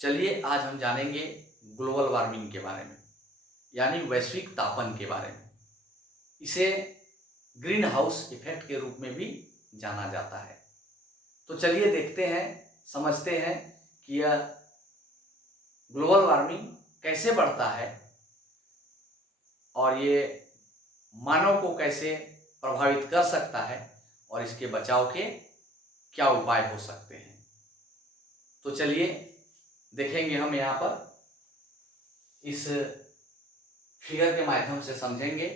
चलिए आज हम जानेंगे ग्लोबल वार्मिंग के बारे में, यानी वैश्विक तापन के बारे में। इसे ग्रीन हाउस इफेक्ट के रूप में भी जाना जाता है। तो चलिए देखते हैं, समझते हैं कि यह ग्लोबल वार्मिंग कैसे बढ़ता है और ये मानव को कैसे प्रभावित कर सकता है और इसके बचाव के क्या उपाय हो सकते हैं। तो चलिए देखेंगे, हम यहाँ पर इस फिगर के माध्यम से समझेंगे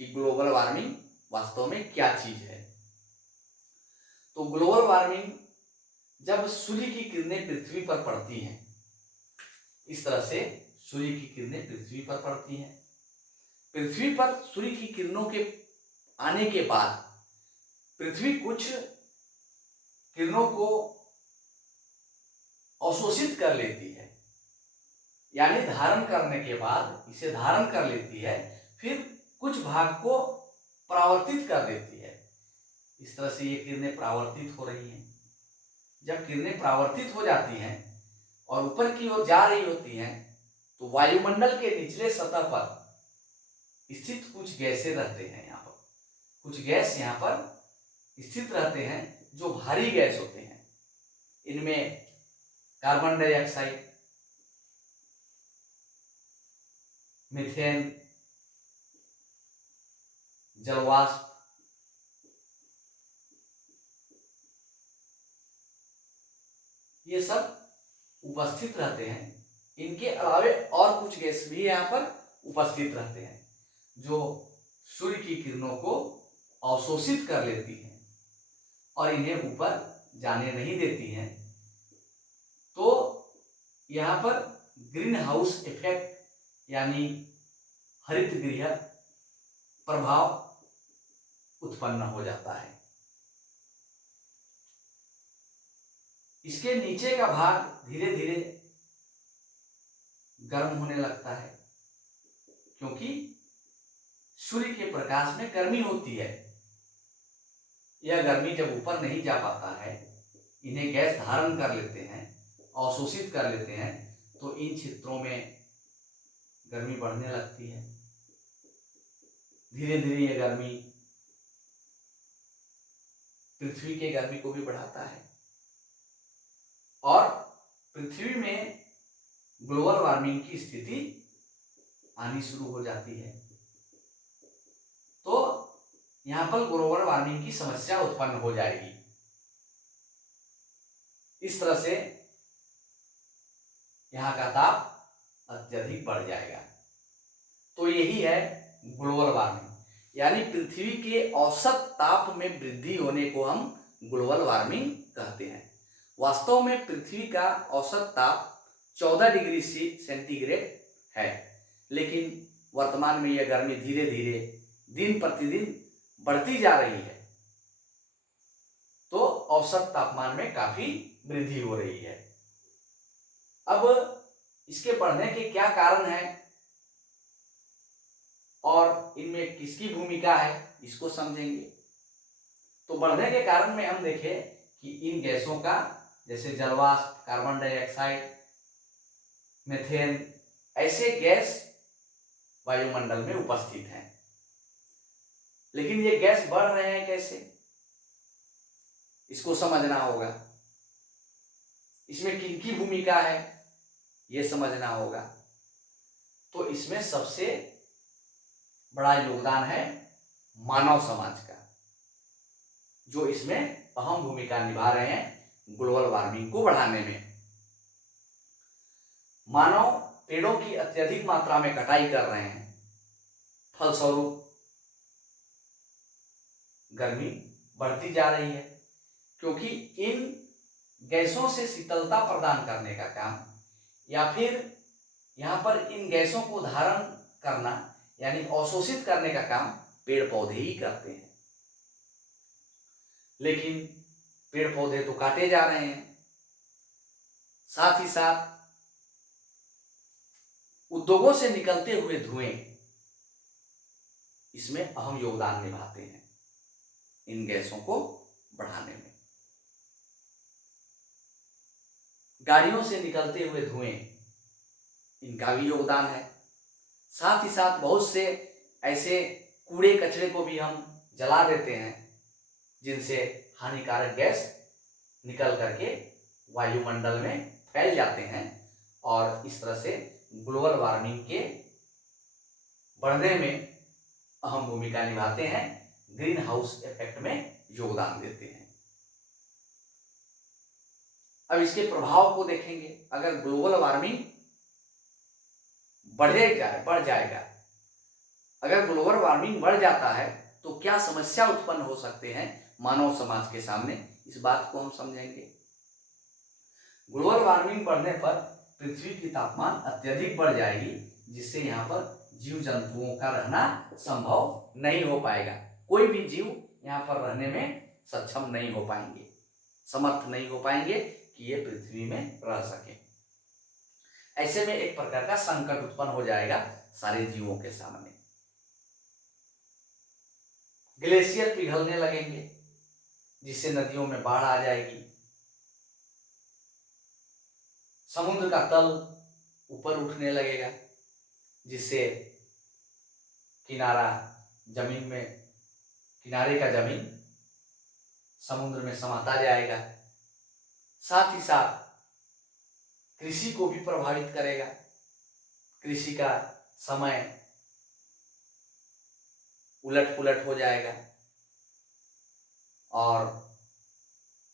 कि ग्लोबल वार्मिंग वास्तव में क्या चीज है। तो ग्लोबल वार्मिंग जब सूर्य की किरणें पृथ्वी पर पड़ती हैं, इस तरह से सूर्य की किरणें पृथ्वी पर पड़ती हैं। पृथ्वी पर सूर्य की किरणों के आने के बाद पृथ्वी कुछ किरणों को अवशोषित कर लेती है, यानी धारण करने के बाद इसे धारण कर लेती है, फिर कुछ भाग को परावर्तित कर देती है। इस तरह से ये किरणें परावर्तित हो रही हैं। जब किरणें परावर्तित हो जाती हैं और ऊपर की ओर जा रही होती हैं, तो वायुमंडल के निचले सतह पर स्थित कुछ गैसें रहते हैं। यहाँ पर कुछ गैस यहाँ पर स्थित रहते हैं जो भारी गैस होते हैं। इनमें कार्बन डाइऑक्साइड, मीथेन, जलवाष्प, ये सब उपस्थित रहते हैं। इनके अलावे और कुछ गैस भी यहाँ पर उपस्थित रहते हैं जो सूर्य की किरणों को अवशोषित कर लेती हैं और इन्हें ऊपर जाने नहीं देती हैं। तो यहाँ पर ग्रीन हाउस इफेक्ट यानी हरित गृह प्रभाव उत्पन्न हो जाता है। इसके नीचे का भाग धीरे धीरे गर्म होने लगता है, क्योंकि सूर्य के प्रकाश में गर्मी होती है। यह गर्मी जब ऊपर नहीं जा पाता है, इन्हें गैस धारण कर लेते हैं, अवशोषित कर लेते हैं, तो इन क्षेत्रों में गर्मी बढ़ने लगती है। धीरे धीरे यह गर्मी पृथ्वी के गर्मी को भी बढ़ाता है और पृथ्वी में ग्लोबल वार्मिंग की स्थिति आनी शुरू हो जाती है। तो यहां पर ग्लोबल वार्मिंग की समस्या उत्पन्न हो जाएगी। इस तरह से यहां का ताप अत्यधिक बढ़ जाएगा। तो यही है ग्लोबल वार्मिंग, यानी पृथ्वी के औसत ताप में वृद्धि होने को हम ग्लोबल वार्मिंग कहते हैं। वास्तव में पृथ्वी का औसत ताप 14 डिग्री सेंटीग्रेड है, लेकिन वर्तमान में यह गर्मी धीरे धीरे दिन प्रतिदिन बढ़ती जा रही है। तो औसत तापमान में काफी वृद्धि हो रही है। अब इसके बढ़ने के क्या कारण हैं और इनमें किसकी भूमिका है, इसको समझेंगे। तो बढ़ने के कारण में हम देखें कि इन गैसों का, जैसे जलवाष्प, कार्बन डाइऑक्साइड, मीथेन, ऐसे गैस वायुमंडल में उपस्थित हैं। लेकिन ये गैस बढ़ रहे हैं कैसे, इसको समझना होगा। इसमें किनकी भूमिका है, ये समझना होगा। तो इसमें सबसे बड़ा योगदान है मानव समाज का, जो इसमें अहम भूमिका निभा रहे हैं ग्लोबल वार्मिंग को बढ़ाने में। मानव पेड़ों की अत्यधिक मात्रा में कटाई कर रहे हैं, फलस्वरूप गर्मी बढ़ती जा रही है, क्योंकि इन गैसों से शीतलता प्रदान करने का काम, या फिर यहाँ पर इन गैसों को धारण करना यानी अवशोषित करने का काम पेड़ पौधे ही करते हैं। लेकिन पेड़ पौधे तो काटे जा रहे हैं, साथ ही साथ उद्योगों से निकलते हुए धुएं इसमें अहम योगदान निभाते हैं इन गैसों को बढ़ाने में। गाड़ियों से निकलते हुए धुएं, इनका भी योगदान है। साथ ही साथ बहुत से ऐसे कूड़े कचरे को भी हम जला देते हैं जिनसे हानिकारक गैस निकल करके वायुमंडल में फैल जाते हैं और इस तरह से ग्लोबल वार्मिंग के बढ़ने में अहम भूमिका निभाते हैं, ग्रीन हाउस इफेक्ट में योगदान देते हैं। अब इसके प्रभाव को देखेंगे। अगर ग्लोबल वार्मिंग बढ़ जाएगा, अगर ग्लोबल वार्मिंग बढ़ जाता है तो क्या समस्या उत्पन्न हो सकते हैं मानव समाज के सामने, इस बात को हम समझेंगे। ग्लोबल वार्मिंग बढ़ने पर पृथ्वी की तापमान अत्यधिक बढ़ जाएगी, जिससे यहाँ पर जीव जंतुओं का रहना संभव नहीं हो पाएगा। कोई भी जीव यहाँ पर रहने में सक्षम नहीं हो पाएंगे, समर्थ नहीं हो पाएंगे कि ये पृथ्वी में रह सके। ऐसे में एक प्रकार का संकट उत्पन्न हो जाएगा सारे जीवों के सामने। ग्लेशियर पिघलने लगेंगे, जिससे नदियों में बाढ़ आ जाएगी। समुद्र का तल ऊपर उठने लगेगा, जिससे किनारे का जमीन समुद्र में समाता जाएगा। साथ ही साथ कृषि को भी प्रभावित करेगा। कृषि का समय उलट पुलट हो जाएगा और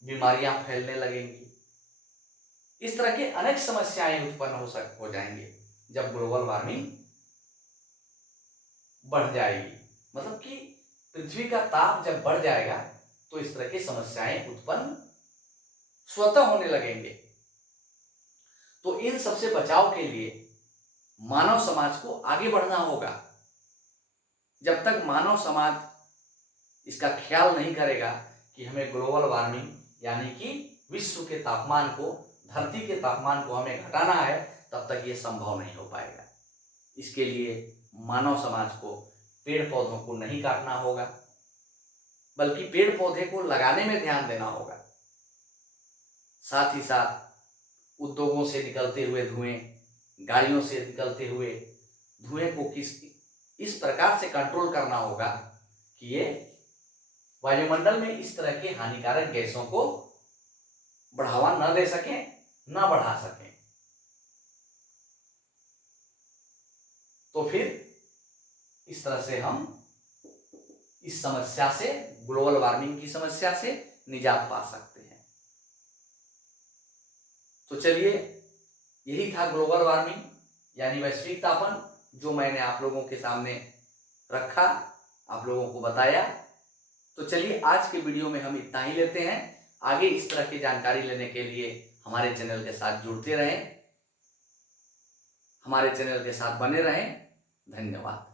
बीमारियां फैलने लगेंगी। इस तरह के अनेक समस्याएं उत्पन्न हो जाएंगे जब ग्लोबल वार्मिंग बढ़ जाएगी। मतलब कि पृथ्वी का ताप जब बढ़ जाएगा तो इस तरह की समस्याएं उत्पन्न स्वतः होने लगेंगे। तो इन सबसे बचाव के लिए मानव समाज को आगे बढ़ना होगा। जब तक मानव समाज इसका ख्याल नहीं करेगा कि हमें ग्लोबल वार्मिंग यानी कि विश्व के तापमान को, धरती के तापमान को हमें घटाना है, तब तक ये संभव नहीं हो पाएगा। इसके लिए मानव समाज को पेड़ पौधों को नहीं काटना होगा, बल्कि पेड़ पौधे को लगाने में ध्यान देना होगा। साथ ही साथ उद्योगों से निकलते हुए धुएं, गाड़ियों से निकलते हुए धुएं को इस प्रकार से कंट्रोल करना होगा कि ये वायुमंडल में इस तरह के हानिकारक गैसों को बढ़ावा न दे सकें, न बढ़ा सकें। तो फिर इस तरह से हम इस समस्या से, ग्लोबल वार्मिंग की समस्या से निजात पा सकते हैं। तो चलिए, यही था ग्लोबल वार्मिंग यानी वैश्विक तापन, जो मैंने आप लोगों के सामने रखा, आप लोगों को बताया। तो चलिए, आज के वीडियो में हम इतना ही लेते हैं। आगे इस तरह की जानकारी लेने के लिए हमारे चैनल के साथ जुड़ते रहें, हमारे चैनल के साथ बने रहें। धन्यवाद।